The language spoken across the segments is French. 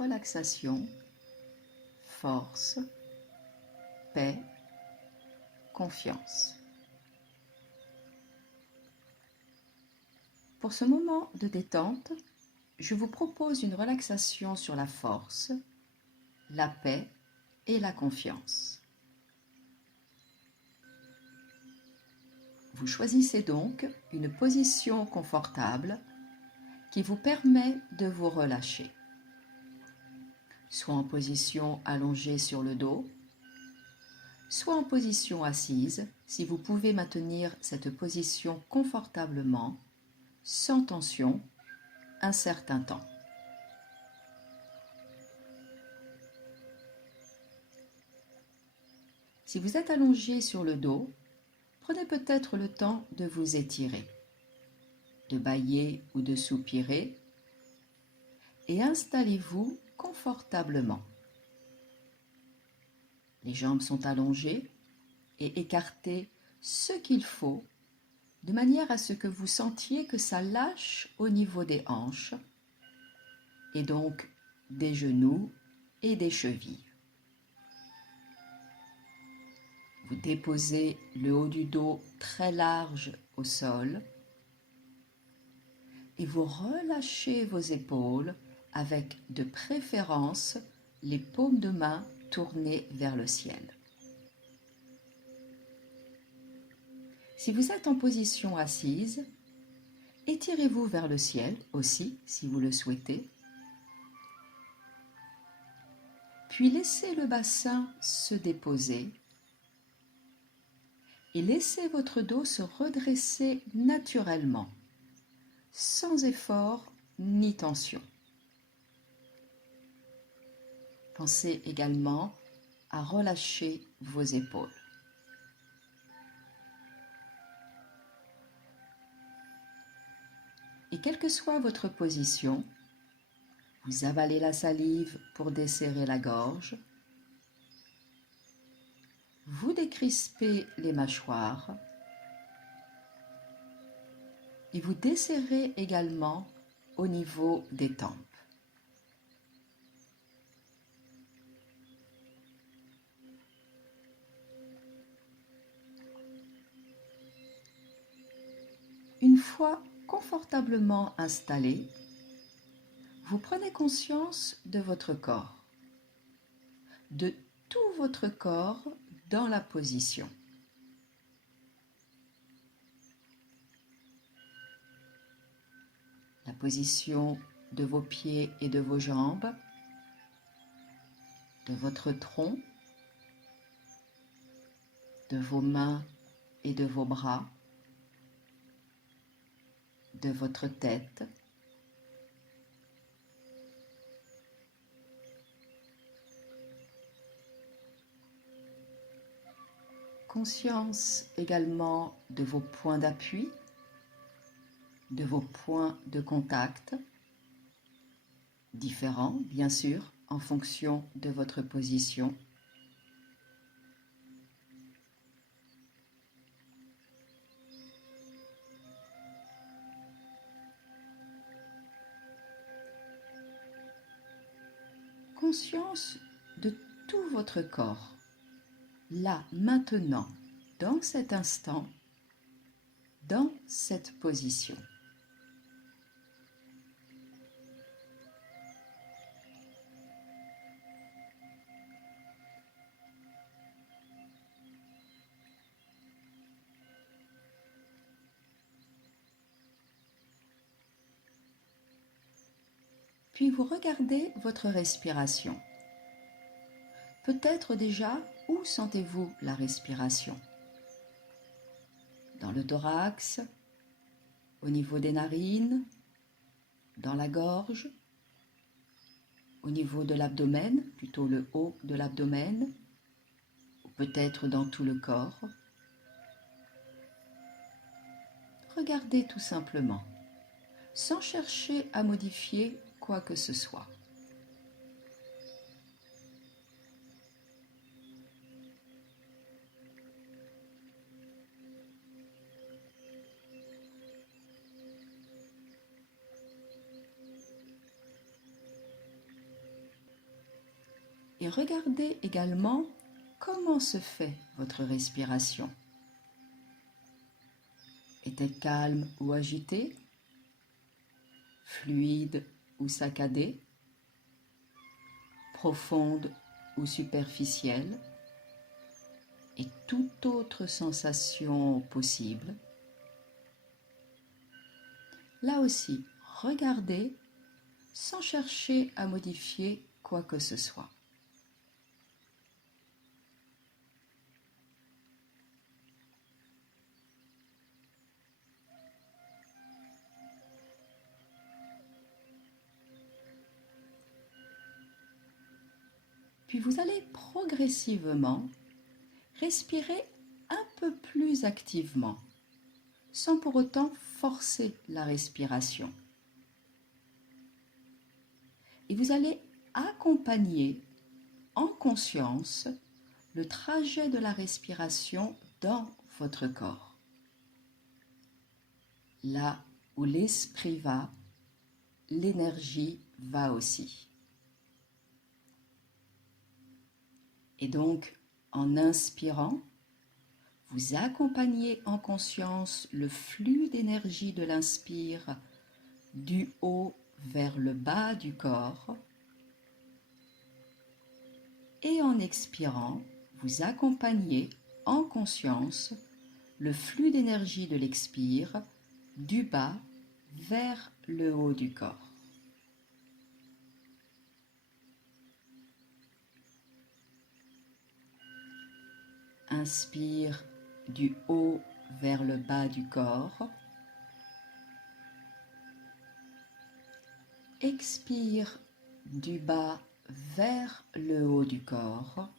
relaxation, force, paix, confiance. Pour ce moment de détente, je vous propose une relaxation sur la force, la paix et la confiance. Vous choisissez donc une position confortable qui vous permet de vous relâcher, soit en position allongée sur le dos, soit en position assise si vous pouvez maintenir cette position confortablement, sans tension, un certain temps. Si vous êtes allongé sur le dos, prenez peut-être le temps de vous étirer, de bâiller ou de soupirer, et installez-vous confortablement. Les jambes sont allongées et écartez ce qu'il faut, de manière à ce que vous sentiez que ça lâche au niveau des hanches, et donc des genoux et des chevilles. Vous déposez le haut du dos très large au sol et vous relâchez vos épaules avec de préférence les paumes de main tournées vers le ciel. Si vous êtes en position assise, étirez-vous vers le ciel aussi si vous le souhaitez. Puis laissez le bassin se déposer et laissez votre dos se redresser naturellement, sans effort ni tension. Pensez également à relâcher vos épaules. Et quelle que soit votre position, vous avalez la salive pour desserrer la gorge, vous décrispez les mâchoires et vous desserrez également au niveau des tempes. Une fois confortablement installé, vous prenez conscience de votre corps, de tout votre corps dans la position. La position de vos pieds et de vos jambes, de votre tronc, de vos mains et de vos bras, de votre tête, conscience également de vos points d'appui, de vos points de contact, différents bien sûr en fonction de votre position. Conscience de tout votre corps, là, maintenant, dans cet instant, dans cette position. Puis vous regardez votre respiration. Peut-être déjà, où sentez-vous la respiration? Dans le thorax, au niveau des narines, dans la gorge, au niveau de l'abdomen, plutôt le haut de l'abdomen, ou peut-être dans tout le corps. Regardez tout simplement, sans chercher à modifier quoi que ce soit. Et regardez également comment se fait votre respiration. Est-elle calme ou agitée? Fluide ou saccadée? Profonde ou superficielle? Et toute autre sensation possible. Là aussi, regardez sans chercher à modifier quoi que ce soit. Puis vous allez progressivement respirer un peu plus activement, sans pour autant forcer la respiration. Et vous allez accompagner en conscience le trajet de la respiration dans votre corps. Là où l'esprit va, l'énergie va aussi. Et donc, en inspirant, vous accompagnez en conscience le flux d'énergie de l'inspire du haut vers le bas du corps. Et en expirant, vous accompagnez en conscience le flux d'énergie de l'expire du bas vers le haut du corps. Inspire du haut vers le bas du corps. Expire du bas vers le haut du corps.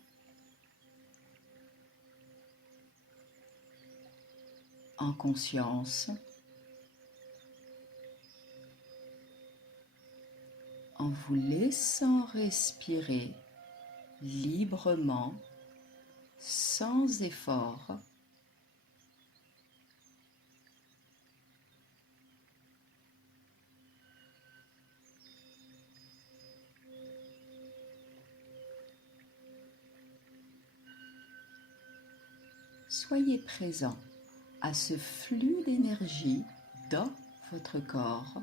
En conscience, en vous laissant respirer librement, sans effort. Soyez présent à ce flux d'énergie dans votre corps.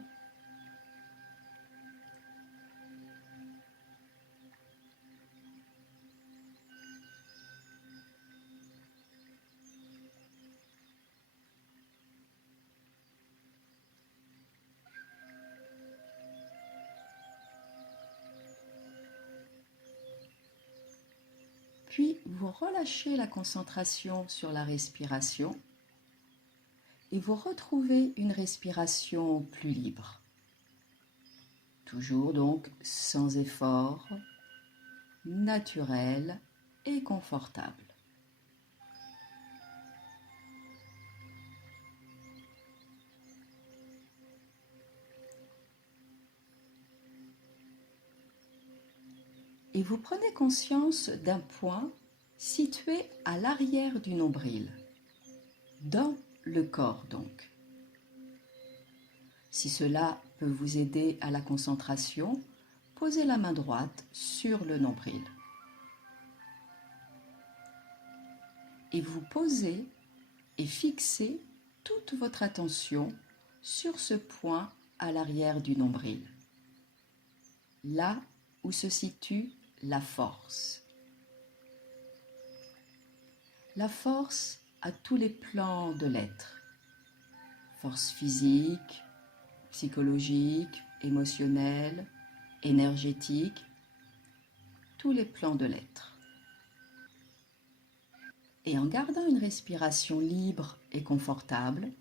Puis vous relâchez la concentration sur la respiration et vous retrouvez une respiration plus libre. Toujours donc sans effort, naturel et confortable. Et vous prenez conscience d'un point situé à l'arrière du nombril, dans le corps donc. Si cela peut vous aider à la concentration, posez la main droite sur le nombril. Et vous posez et fixez toute votre attention sur ce point à l'arrière du nombril, là où se situe la force. La force à tous les plans de l'être. Force physique, psychologique, émotionnelle, énergétique, tous les plans de l'être. Et en gardant une respiration libre et confortable,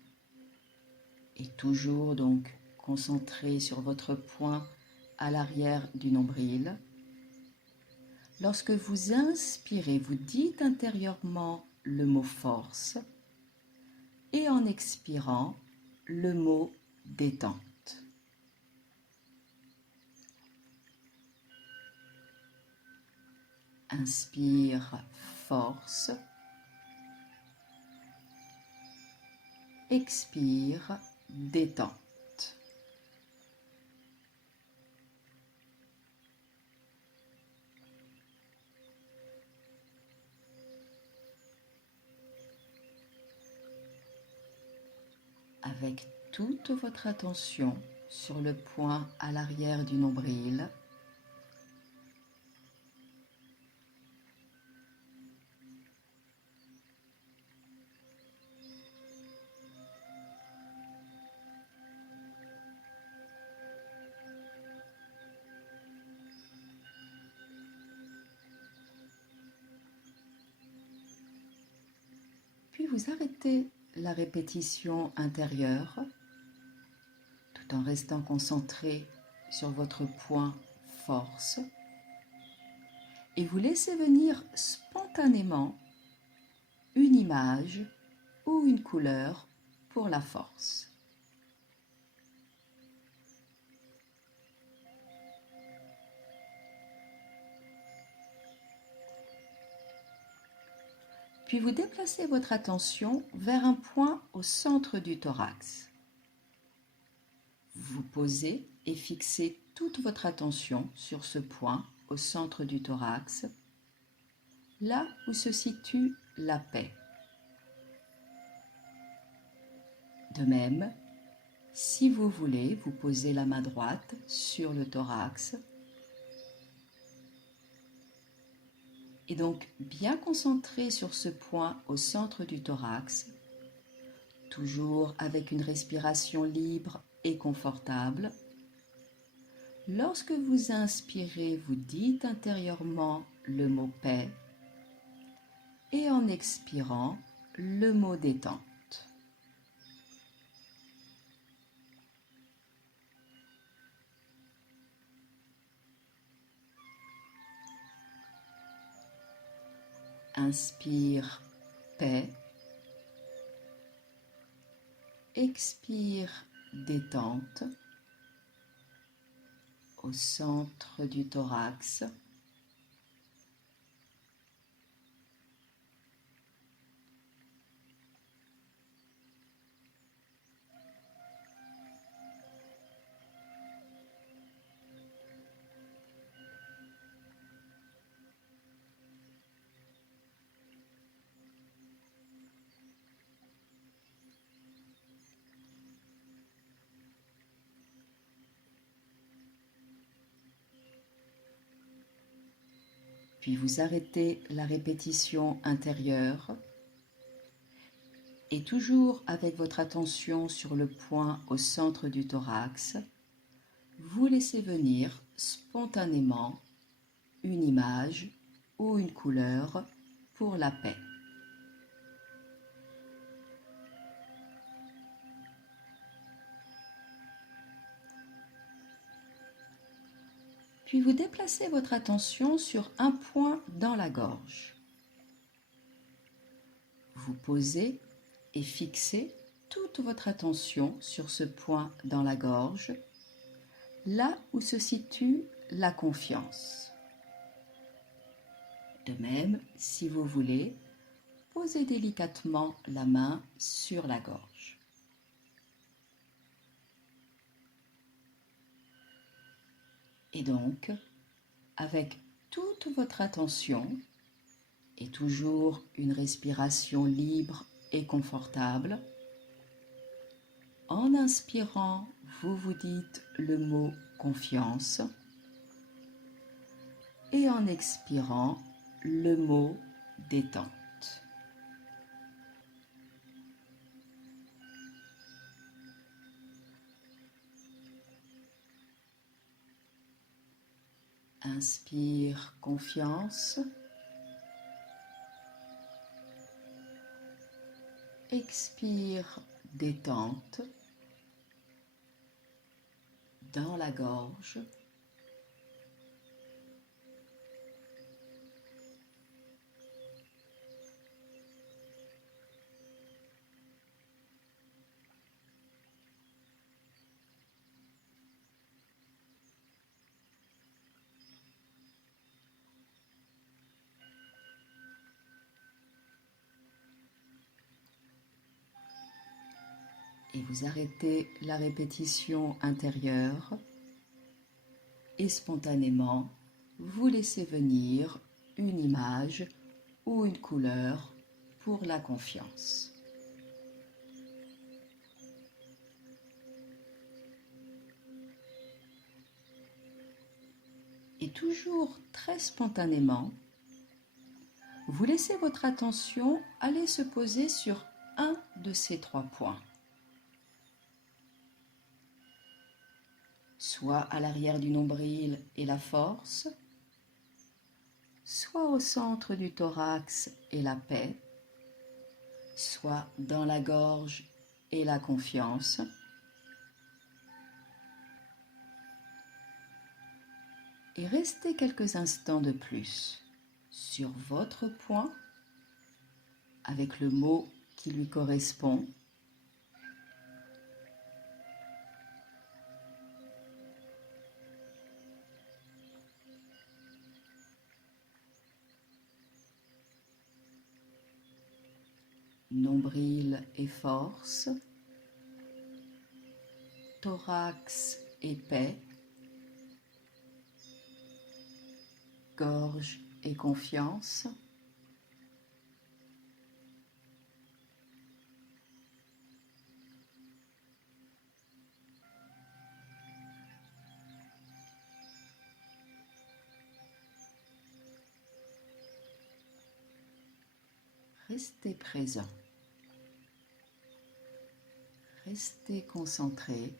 et toujours donc concentré sur votre point à l'arrière du nombril, lorsque vous inspirez, vous dites intérieurement le mot force et en expirant le mot détente. Inspire force, expire détente. avec toute votre attention sur le point à l'arrière du nombril. Puis vous arrêtez la répétition intérieure tout en restant concentré sur votre point force et vous laissez venir spontanément une image ou une couleur pour la force. Puis vous déplacez votre attention vers un point au centre du thorax. Vous posez et fixez toute votre attention sur ce point au centre du thorax, là où se situe la paix. De même, si vous voulez, vous posez la main droite sur le thorax et donc bien concentré sur ce point au centre du thorax, toujours avec une respiration libre et confortable. Lorsque vous inspirez, vous dites intérieurement le mot paix et en expirant, le mot détente. Inspire paix, expire détente au centre du thorax. Puis vous arrêtez la répétition intérieure et toujours avec votre attention sur le point au centre du thorax, vous laissez venir spontanément une image ou une couleur pour la paix. Puis vous déplacez votre attention sur un point dans la gorge. Vous posez et fixez toute votre attention sur ce point dans la gorge, là où se situe la confiance. De même, si vous voulez, posez délicatement la main sur la gorge. Et donc, avec toute votre attention et toujours une respiration libre et confortable, en inspirant, vous vous dites le mot confiance et en expirant, le mot détente. Inspire confiance. Expire détente dans la gorge. Et vous arrêtez la répétition intérieure et spontanément, vous laissez venir une image ou une couleur pour la confiance. Et toujours très spontanément, vous laissez votre attention aller se poser sur un de ces 3 points. Soit à l'arrière du nombril et la force, soit au centre du thorax et la paix, soit dans la gorge et la confiance. Et restez quelques instants de plus sur votre point avec le mot qui lui correspond. Nombril et force, thorax et paix, gorge et confiance. Restez présent. Restez concentré.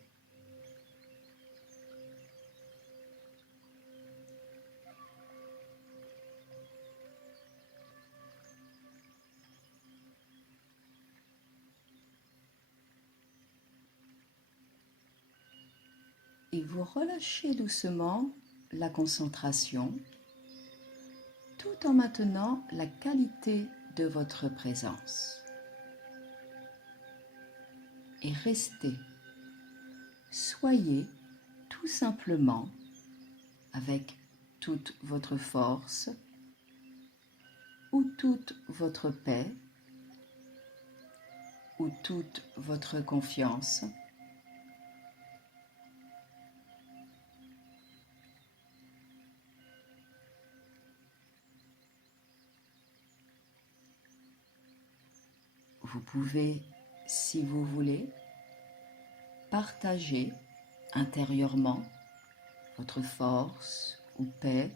Et vous relâchez doucement la concentration tout en maintenant la qualité de votre présence. Et restez, soyez tout simplement avec toute votre force ou toute votre paix ou toute votre confiance. Vous pouvez, si vous voulez, partager intérieurement votre force ou paix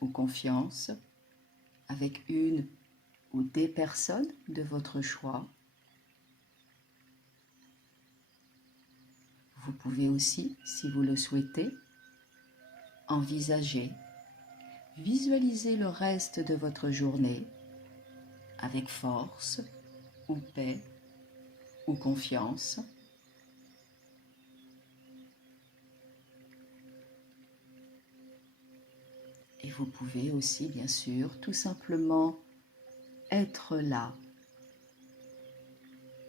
ou confiance avec une ou des personnes de votre choix. Vous pouvez aussi, si vous le souhaitez, envisager, visualiser le reste de votre journée avec force ou paix ou confiance. Et vous pouvez aussi, bien sûr, tout simplement être là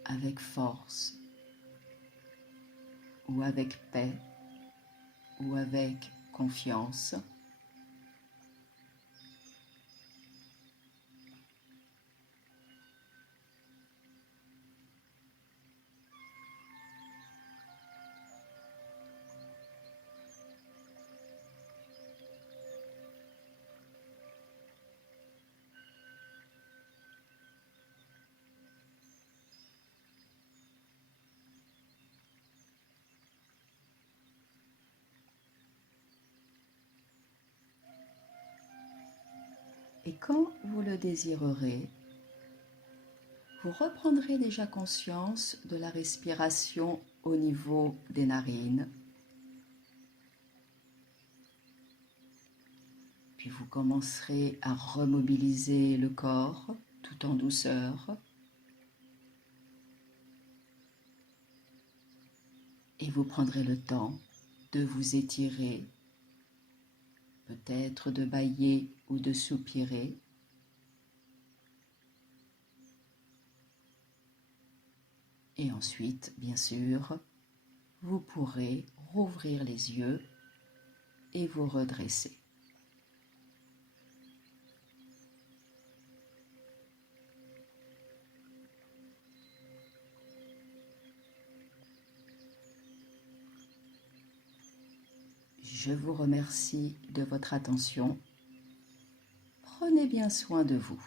avec force ou avec paix ou avec confiance. Et quand vous le désirerez, vous reprendrez déjà conscience de la respiration au niveau des narines. Puis vous commencerez à remobiliser le corps tout en douceur. Et vous prendrez le temps de vous étirer, peut-être de bâiller ou de soupirer. Et ensuite, bien sûr, vous pourrez rouvrir les yeux et vous redresser. Je vous remercie de votre attention. Prenez bien soin de vous.